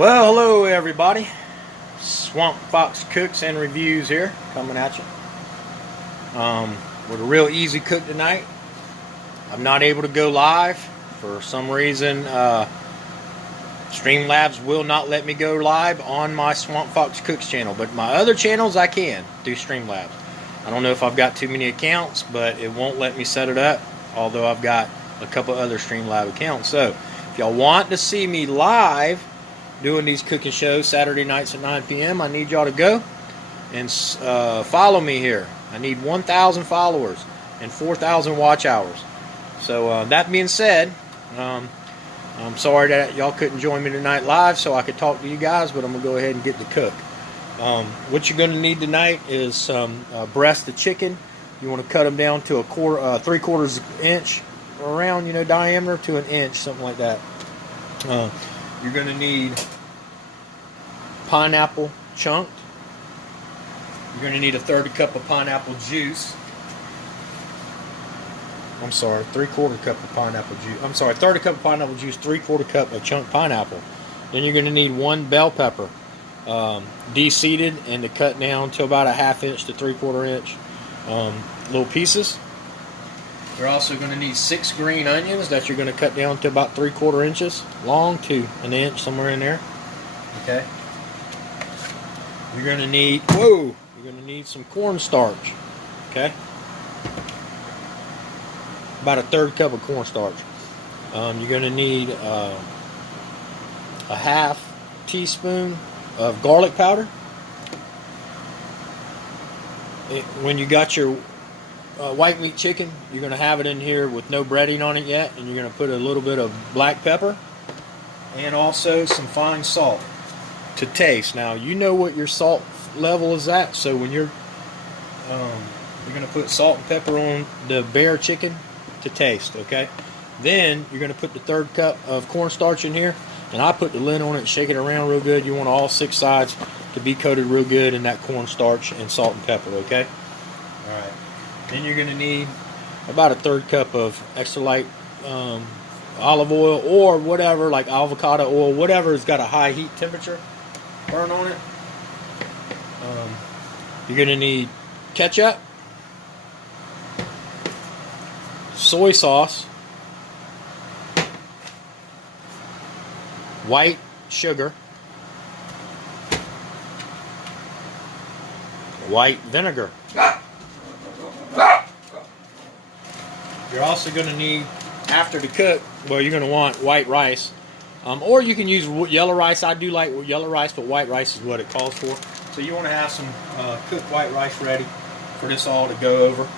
Well, hello everybody. Swamp Fox Cooks and Reviews here, coming at you with a real easy cook tonight. I'm not able to go live for some reason. Streamlabs will not let me go live on my Swamp Fox Cooks channel, but my other channels I can do Streamlabs. I don't know if I've got too many accounts, but it won't let me set it up, although I've got a couple other Streamlab accounts. So if y'all want to see me live doing these cooking shows Saturday nights at 9 p.m., I need y'all to go and follow me here. I need 1,000 followers and 4,000 watch hours. So that being said, I'm sorry that y'all couldn't join me tonight live so I could talk to you guys, but I'm going to go ahead and get to cook. What you're going to need tonight is some breast of chicken. You want to cut them down to a 3/4 inch around, diameter to an inch, something like that. You're going to need pineapple chunked. You're going to need a 1/3 cup of pineapple juice. I'm sorry, 3/4 cup of pineapple juice. I'm sorry, 1/3 cup of pineapple juice, 3/4 cup of chunked pineapple. Then you're going to need 1 bell pepper, de-seeded and to cut down to about a 1/2 inch to 3/4 inch little pieces. You're also going to need 6 green onions that you're going to cut down to about 3/4 inches long to an inch, somewhere in there. Okay. You're going to need, you're going to need some cornstarch. Okay. About a 1/3 cup of cornstarch. You're going to need a 1/2 teaspoon of garlic powder. When you got your white meat chicken, you're going to have it in here with no breading on it yet, and you're going to put a little bit of black pepper and also some fine salt to taste. Now you know what your salt level is at, so when you're going to put salt and pepper on the bare chicken to taste. Okay, then you're going to put the 1/3 cup of cornstarch in here, and I put the lid on it and shake it around real good. You want all 6 sides to be coated real good in that cornstarch and salt and pepper. Okay, all right. Then you're going to need about a 1/3 cup of extra light olive oil or whatever, like avocado oil, whatever has got a high heat temperature burn on it. You're going to need ketchup, soy sauce, white sugar, white vinegar. You're also going to need, after the cook, well, you're going to want white rice. Or you can use yellow rice. I do like yellow rice, but white rice is what it calls for. So you want to have some cooked white rice ready for this all to go over.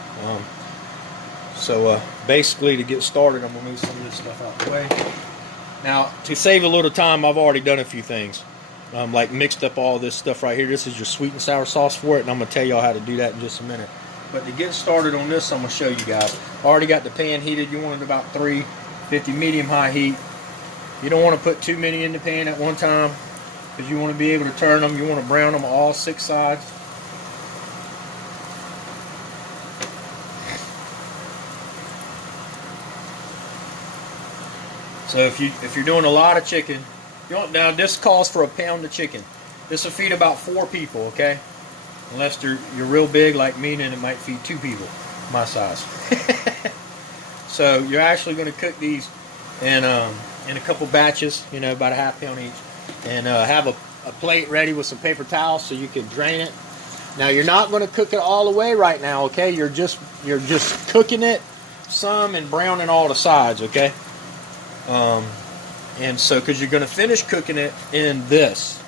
Basically, to get started, I'm going to move some of this stuff out the way. Now, to save a little time, I've already done a few things. Like mixed up all this stuff right here. This is your sweet and sour sauce for it, and I'm going to tell y'all how to do that in just a minute. But to get started on this, I'm going to show you guys. I already got the pan heated. You want it about 350 medium-high heat. You don't want to put too many in the pan at one time because you want to be able to turn them. You want to brown them all 6 sides. So if you're doing a lot of chicken, now this calls for a pound of chicken. This will feed about 4 people, okay? Unless you're real big like me, then it might feed 2 people my size. So you're actually going to cook these in a couple batches, about a 1/2 pound each, and have a plate ready with some paper towels so you can drain it. Now you're not going to cook it all the way right now, okay? You're just cooking it some and browning all the sides, okay? And so because you're going to finish cooking it in this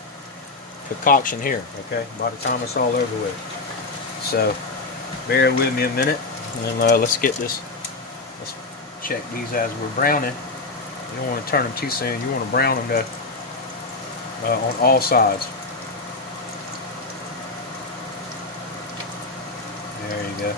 concoction here, okay, by the time it's all over with. So bear with me a minute, and let's check these as we're browning. You don't want to turn them too soon. You want to brown them on all sides. There you go.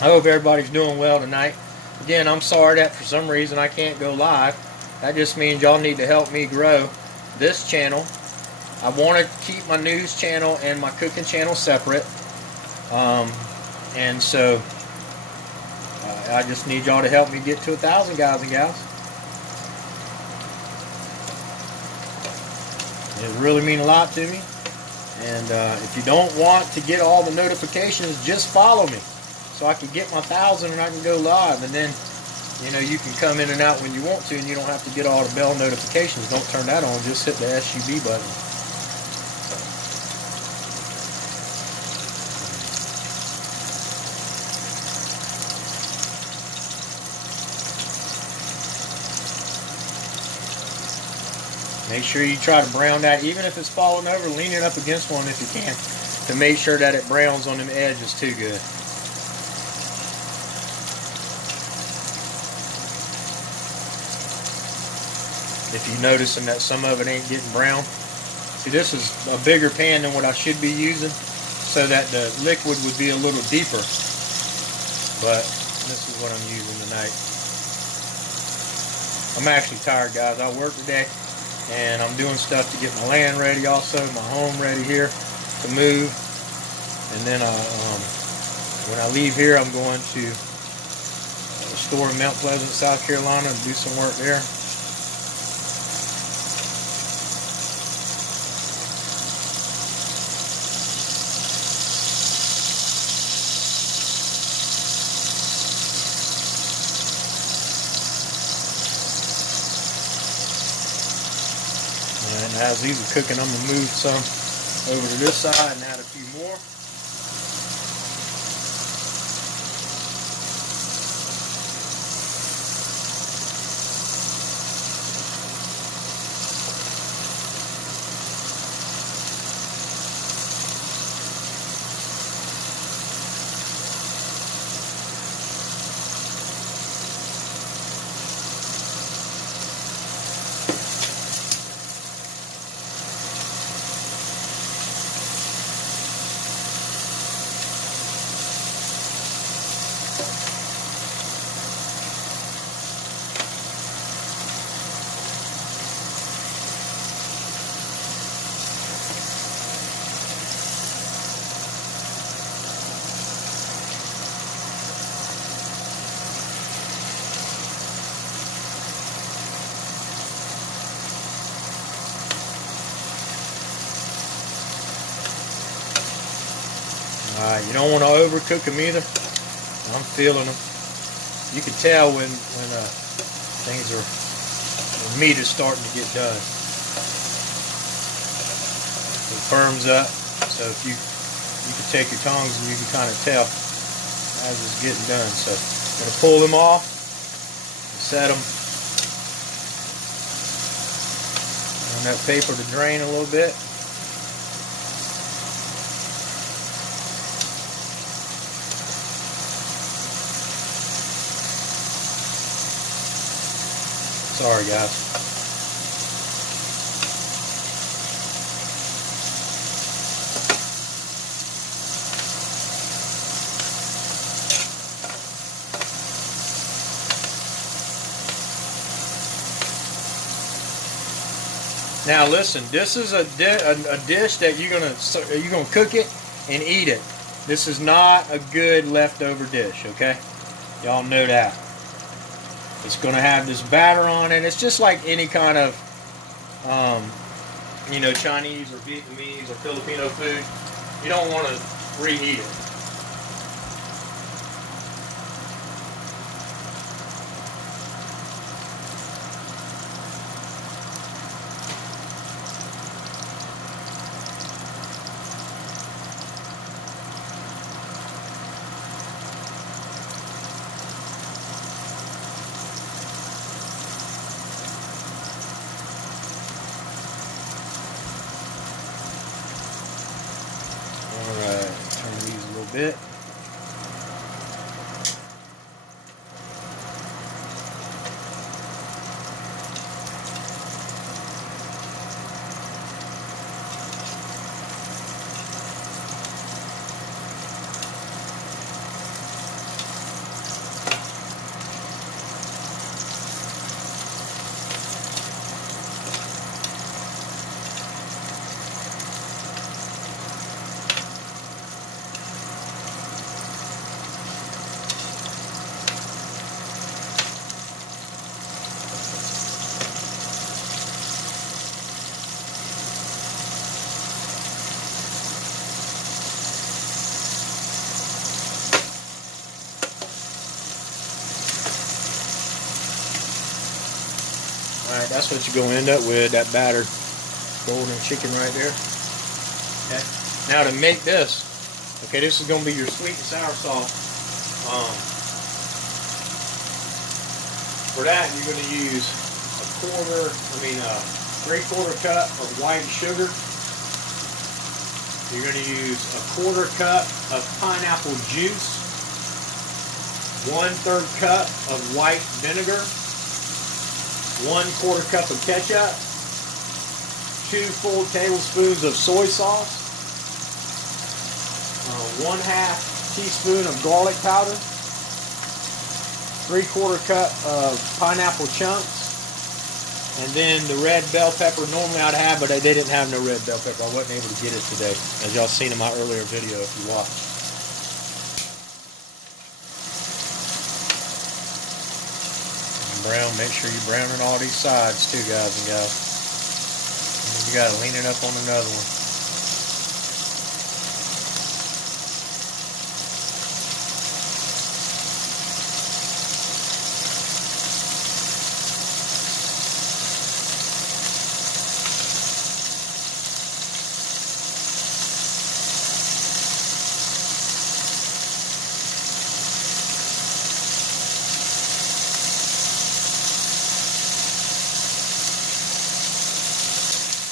I hope everybody's doing well tonight. Again, I'm sorry that for some reason I can't go live. That just means y'all need to help me grow this channel. I want to keep my news channel and my cooking channel separate. And so I just need y'all to help me get to 1,000, guys and gals. It really means a lot to me. And if you don't want to get all the notifications, just follow me so I can get my 1,000 and I can go live. And then, you know, you can come in and out when you want to, and you don't have to get all the bell notifications. Don't turn that on. Just hit the SUB button. Make sure you try to brown that, even if it's falling over, lean it up against one if you can, to make sure that it browns on them edges too good. If you're noticing that some of it ain't getting brown. See, this is a bigger pan than what I should be using, so that the liquid would be a little deeper. But this is what I'm using tonight. I'm actually tired, guys. I worked today. And I'm doing stuff to get my land ready also, my home ready here to move. And then when I leave here, I'm going to a store in Mount Pleasant, South Carolina, and do some work there. And as these are cooking, I'm going to move some over to this side and add a few more. Alright, you don't want to overcook them either. I'm feeling them. You can tell when things are, the meat is starting to get done. It firms up, so if you can take your tongs and you can kind of tell as it's getting done. So I'm going to pull them off and set them on that paper to drain a little bit. Sorry, guys. Now listen, this is a dish that you're gonna cook it and eat it. This is not a good leftover dish, okay? Y'all know that. It's going to have this batter on it. It's just like any kind of, you know, Chinese or Vietnamese or Filipino food. You don't want to reheat it. Bit. Alright, that's what you're going to end up with, that battered golden chicken right there. Okay. Now to make this, okay, this is going to be your sweet and sour sauce. For that, you're going to use a 3/4 cup of white sugar. You're going to use a 1/4 cup of pineapple juice, 1/3 cup of white vinegar, 1/4 cup of ketchup, 2 full tablespoons of soy sauce, 1/2 teaspoon of garlic powder, 3/4 cup of pineapple chunks, and then the red bell pepper. Normally I'd have, but they didn't have no red bell pepper. I wasn't able to get it today, as y'all seen in my earlier video if you watched. Brown, make sure you brown on all these sides too, guys and gals. And you gotta lean it up on another one.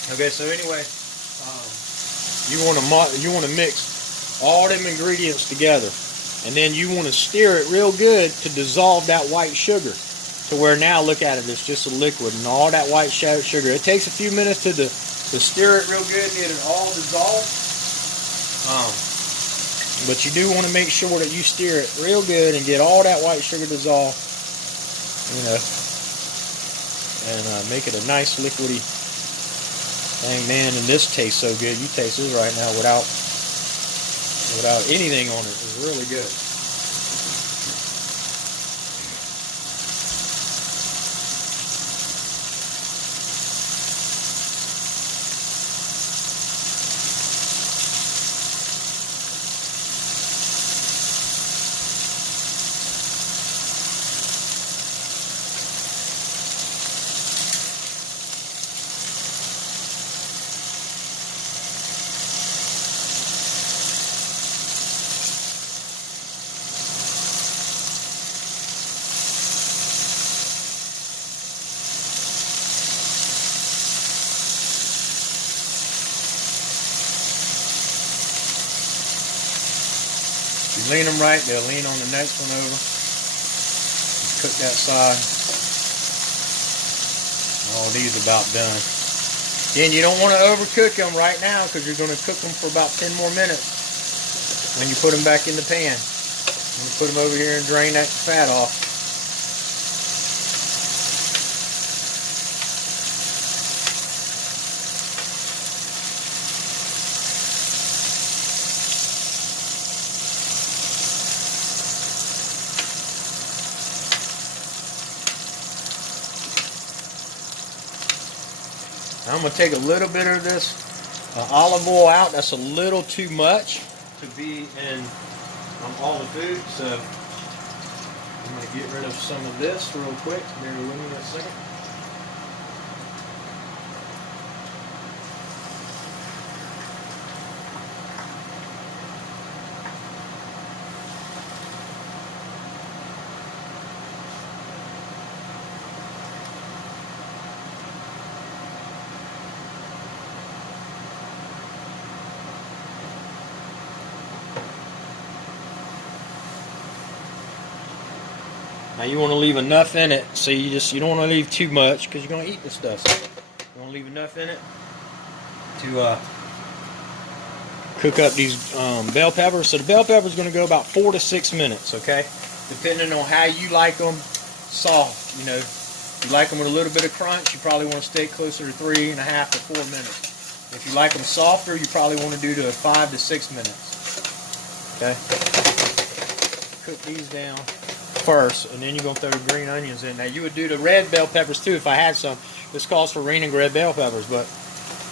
Okay, so anyway, you want to mix all them ingredients together, and then you want to stir it real good to dissolve that white sugar, to where now look at it, it's just a liquid, and all that white sugar. It takes a few minutes to stir it real good and get it all dissolved. But you do want to make sure that you stir it real good and get all that white sugar dissolved, and make it a nice liquidy. Dang, man, and this tastes so good. You taste this right now without anything on it. It's really good. You lean them right, they'll lean on the next one over. Just cook that side. All these are about done. Then you don't want to overcook them right now, because you're going to cook them for about 10 more minutes when you put them back in the pan. I'm going to put them over here and drain that fat off. I'm going to take a little bit of this olive oil out. That's a little too much to be in all the food, so I'm going to get rid of some of this real quick. Bear with me a second. Now you want to leave enough in it, so you don't want to leave too much, because you're going to eat the stuff. So you want to leave enough in it to cook up these bell peppers. So the bell pepper is going to go about 4 to 6 minutes, okay? Depending on how you like them soft. If you like them with a little bit of crunch, you probably want to stay closer to 3.5 to 4 minutes. If you like them softer, you probably want to do to 5 to 6 minutes. Okay? Cook these down first, and then you're going to throw the green onions in. Now you would do the red bell peppers too if I had some. This calls for raining red bell peppers, but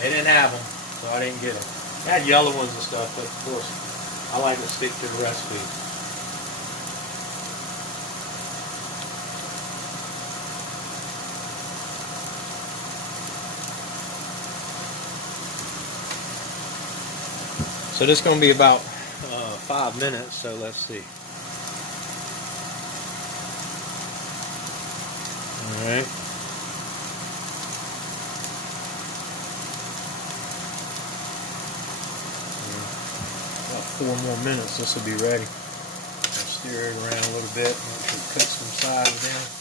they didn't have them, so I didn't get them. They had yellow ones and stuff, but of course I like to stick to the recipe. So this is going to be about 5 minutes, so let's see. Alright. About 4 more minutes, this will be ready. I'll stir it around a little bit, cut some sides down.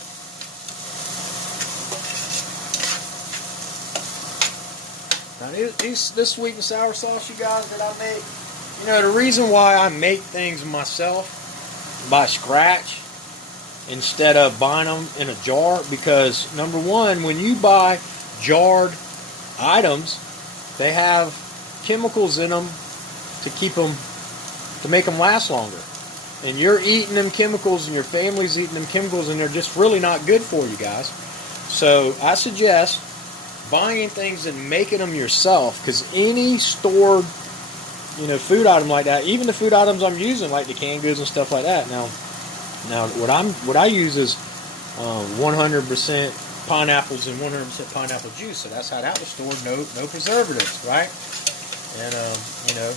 Now this sweet and sour sauce, you guys, that I make, you know, the reason why I make things myself by scratch instead of buying them in a jar, because number one, when you buy jarred items, they have chemicals in them to make them last longer. And you're eating them chemicals and your family's eating them chemicals, and they're just really not good for you guys. So I suggest buying things and making them yourself, because any stored, you know, food item like that, even the food items I'm using, like the canned goods and stuff like that. Now what I use is 100% pineapples and 100% pineapple juice. So that's how that was stored. No preservatives, right? And you know,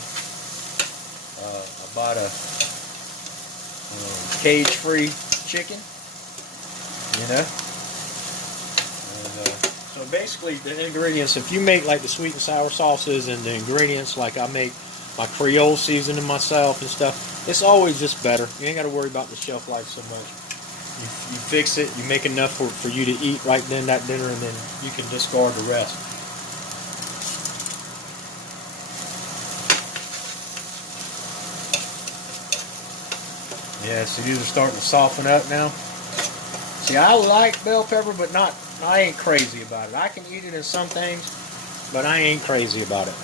I bought a cage-free chicken. You know. So basically, the ingredients, if you make like the sweet and sour sauces and the ingredients, like I make my Creole seasoning myself and stuff, it's always just better. You ain't got to worry about the shelf life so much. You fix it, you make enough for you to eat right then, that dinner, and then you can discard the rest. Yeah, so these are starting to soften up now. See, I like bell pepper, but I ain't crazy about it. I can eat it in some things, but I ain't crazy about it.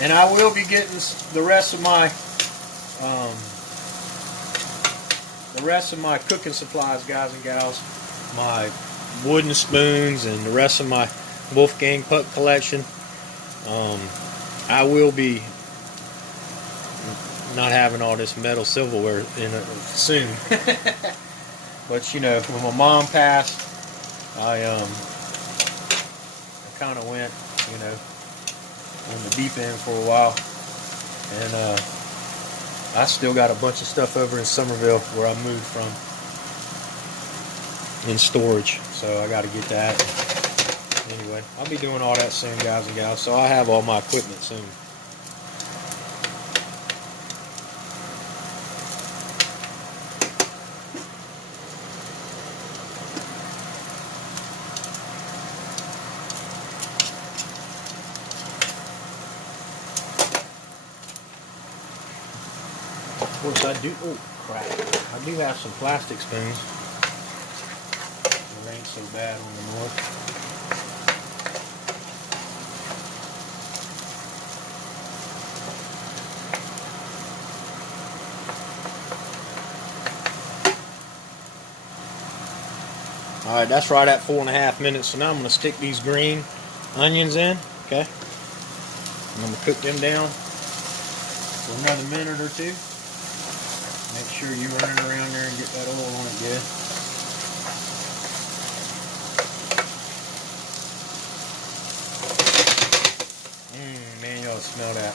And I will be getting the rest of my cooking supplies, guys and gals. My wooden spoons and the rest of my Wolfgang Puck collection. I will be not having all this metal silverware in it soon. But you know, when my mom passed, I kind of went, you know, on the deep end for a while, and I still got a bunch of stuff over in Somerville where I moved from in storage, so I got to get that. Anyway, I'll be doing all that soon, guys and gals, so I'll have all my equipment soon. Of course, I do. Oh crap! I do have some plastic spoons. It ain't so bad on the north. All right, that's right at 4.5 minutes. So now I'm going to stick these green onions in. Okay, and I'm going to cook them down for another minute or two. Make sure you run it around there and get that oil on it good. Man, you ought to smell that.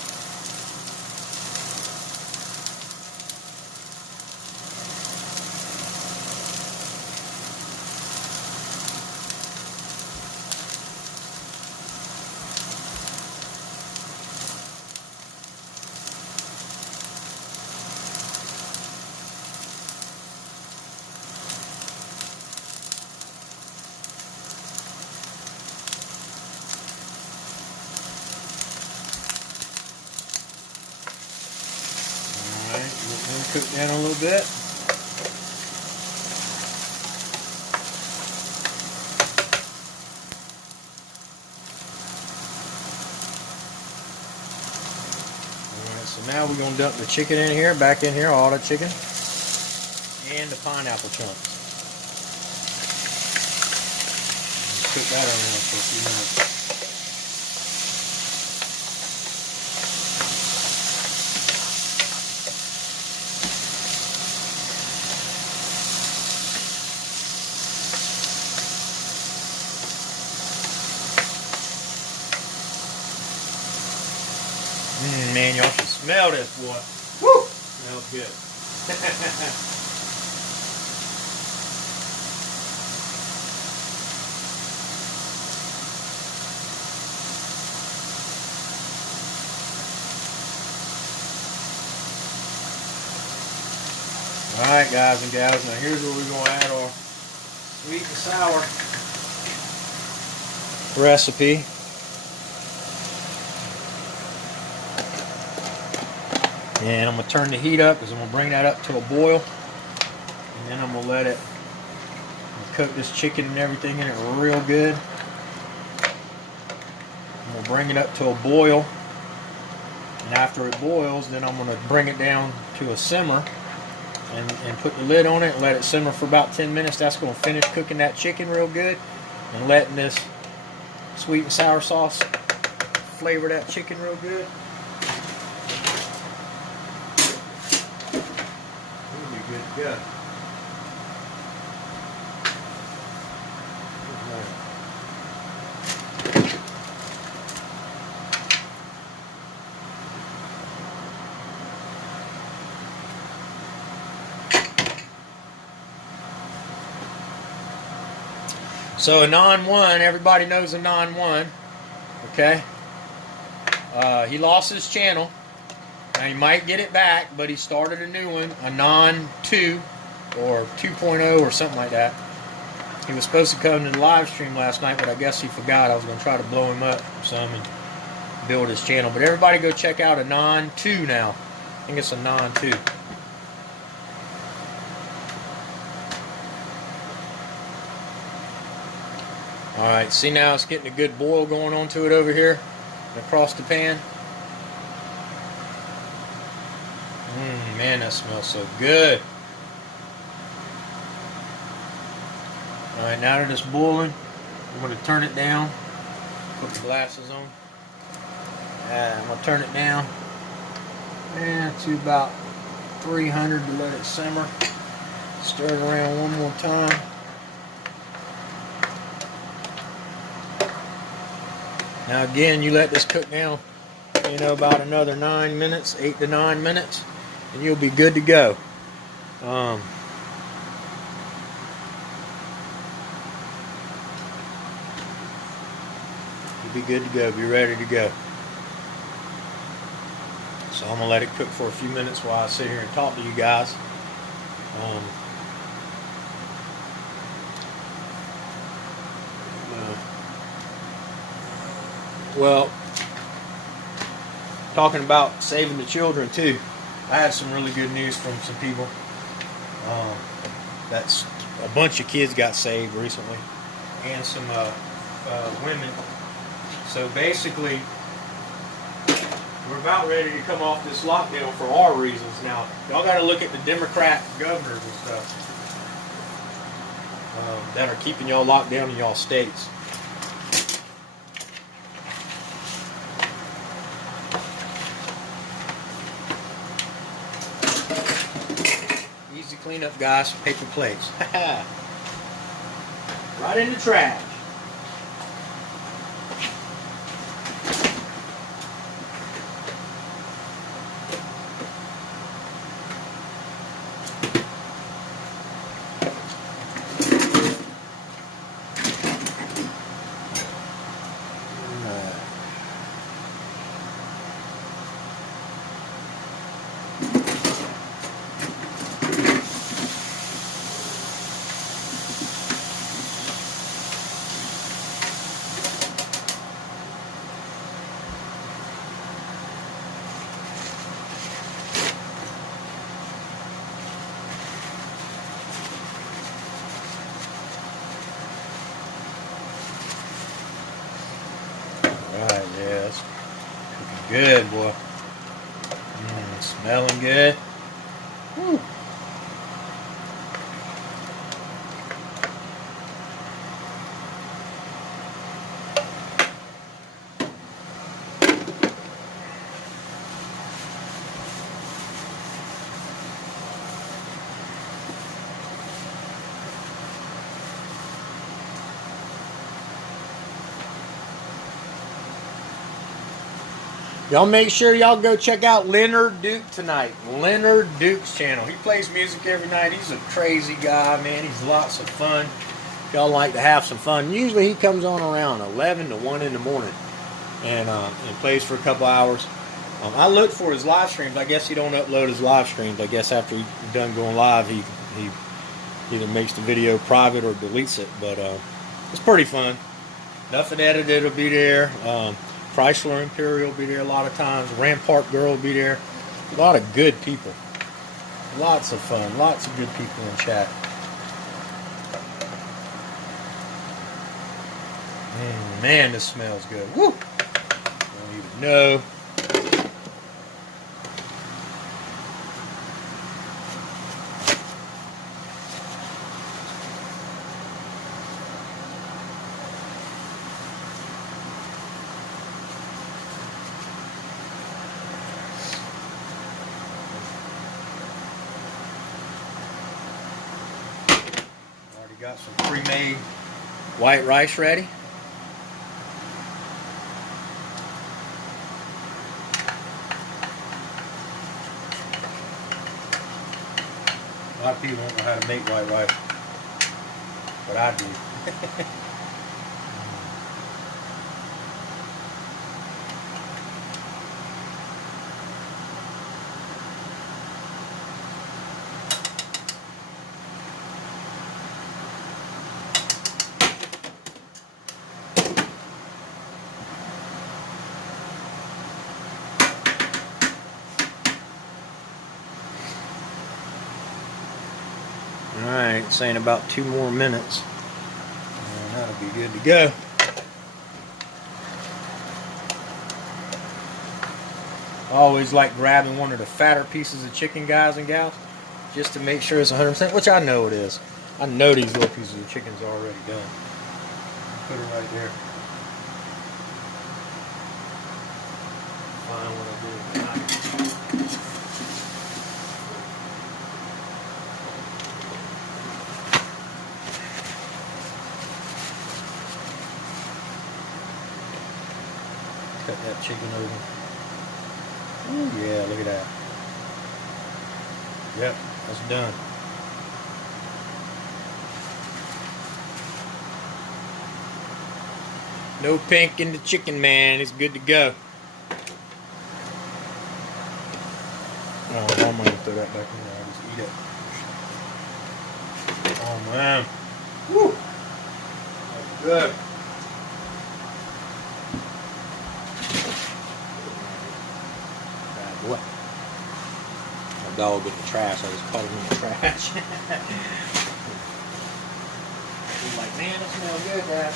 Cook down a little bit. Alright, so now we're going to dump the chicken in here, back in here, all the chicken, and the pineapple chunks. Cook that around for a few minutes. Man, y'all should smell this, boy. Woo! Smells good. Alright, guys and gals, now here's where we're going to add our sweet and sour recipe. And I'm going to turn the heat up because I'm going to bring that up to a boil. And then I'm going to let it cook this chicken and everything in it real good. I'm going to bring it up to a boil. And after it boils, then I'm going to bring it down to a simmer and put the lid on it and let it simmer for about 10 minutes. That's going to finish cooking that chicken real good and letting this sweet and sour sauce flavor that chicken real good. Good to go. So a non-1, everybody knows a non-1, okay? He lost his channel. Now he might get it back, but he started a new one, a non-2 or 2.0 or something like that. He was supposed to come to the live stream last night, but I guess he forgot. I was going to try to blow him up some and build his channel. But everybody go check out a non-2 now. I think it's a non-2. Alright, see now it's getting a good boil going on to it over here and across the pan. Man, that smells so good. Alright, now that it's boiling, I'm going to turn it down. Put the glasses on. I'm going to turn it down to about 300 to let it simmer. Stir it around one more time. Now again, you let this cook down, about another 9 minutes, 8 to 9 minutes, and you'll be good to go. You'll be good to go, be ready to go. So I'm going to let it cook for a few minutes while I sit here and talk to you guys. Well, talking about saving the children too, I had some really good news from some people. That's a bunch of kids got saved recently, and some women. So basically, we're about ready to come off this lockdown for our reasons. Now, y'all got to look at the Democrat governors and stuff that are keeping y'all locked down in y'all states. Easy cleanup, guys. Paper plates. Right in the trash. Alright, yeah, it's cooking good, boy. Smelling good. Woo. Y'all make sure y'all go check out Leonard Duke tonight. Leonard Duke's channel. He plays music every night. He's a crazy guy, man. He's lots of fun. Y'all like to have some fun. Usually he comes on around 11 to 1 in the morning and plays for a couple hours. I look for his live streams. I guess he don't upload his live streams. I guess after he's done going live, he either makes the video private or deletes it. But it's pretty fun. Nothing Edited will be there. Chrysler Imperial will be there a lot of times. Rampart Girl will be there. A lot of good people. Lots of fun. Lots of good people in chat. Man, this smells good. Woo! Don't even know. Already got some pre-made white rice ready. A lot of people don't know how to make white rice, but I do. Alright, saying about 2 more minutes. And that'll be good to go. I always like grabbing one of the fatter pieces of chicken, guys and gals, just to make sure it's 100%, which I know it is. I know these little pieces of chicken's already done. Put it right there. Fine what I do tonight. Cut that chicken open. Ooh, yeah, look at that. Yep, that's done. No pink in the chicken, man. It's good to go. Oh, I'm gonna throw that back in there. I'll just eat it. Oh man. Woo! That's good. What? My dog in the trash. I just caught him in the trash. He's like, man, it smells good, Dad.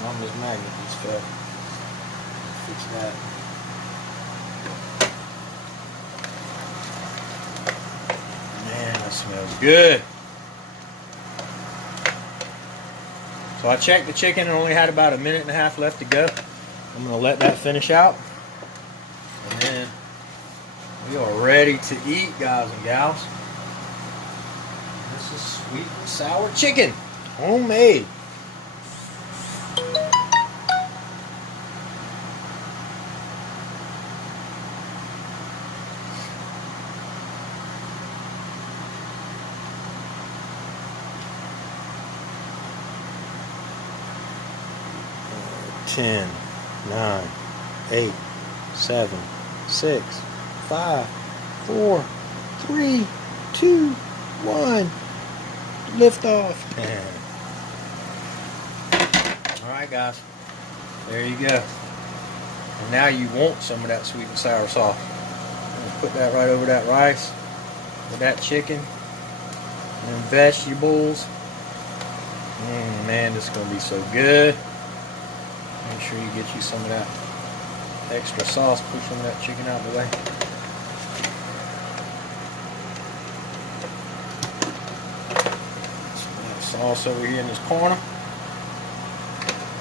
Mama's magnet just fell. Fix that. Man, that smells good. So I checked the chicken and only had about 1.5 minutes left to go. I'm going to let that finish out. And then we are ready to eat, guys and gals. This is sweet and sour chicken. Homemade. Ten, 9, 8, 7, 6, 5, 4, 3, 2, 1. Lift off. Alright guys, there you go. And now you want some of that sweet and sour sauce. I'm going to put that right over that rice with that chicken and vegetables. Man, this is going to be so good. Make sure you get you some of that extra sauce. Push some of that chicken out of the way. Some of that sauce over here in this corner.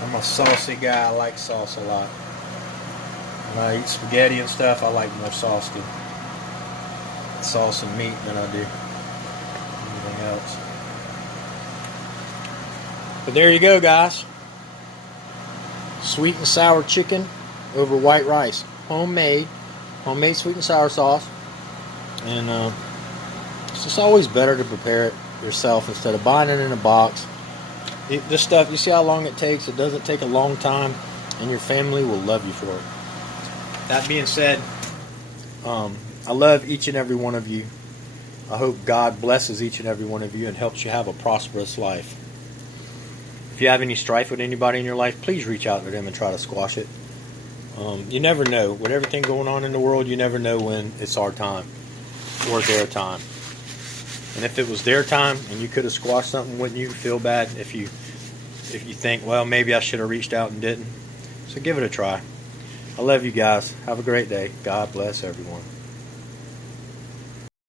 I'm a saucy guy. I like sauce a lot. When I eat spaghetti and stuff, I like more sauce and meat than I do anything else. But there you go, guys. Sweet and sour chicken over white rice. Homemade sweet and sour sauce. And it's just always better to prepare it yourself instead of buying it in a box. This stuff, you see how long it takes? It doesn't take a long time, and your family will love you for it. That being said, I love each and every one of you. I hope God blesses each and every one of you and helps you have a prosperous life. If you have any strife with anybody in your life, please reach out to them and try to squash it. You never know. With everything going on in the world, you never know when it's our time or their time. And if it was their time and you could have squashed something, wouldn't you feel bad if you think, well, maybe I should have reached out and didn't? So give it a try. I love you guys. Have a great day. God bless everyone.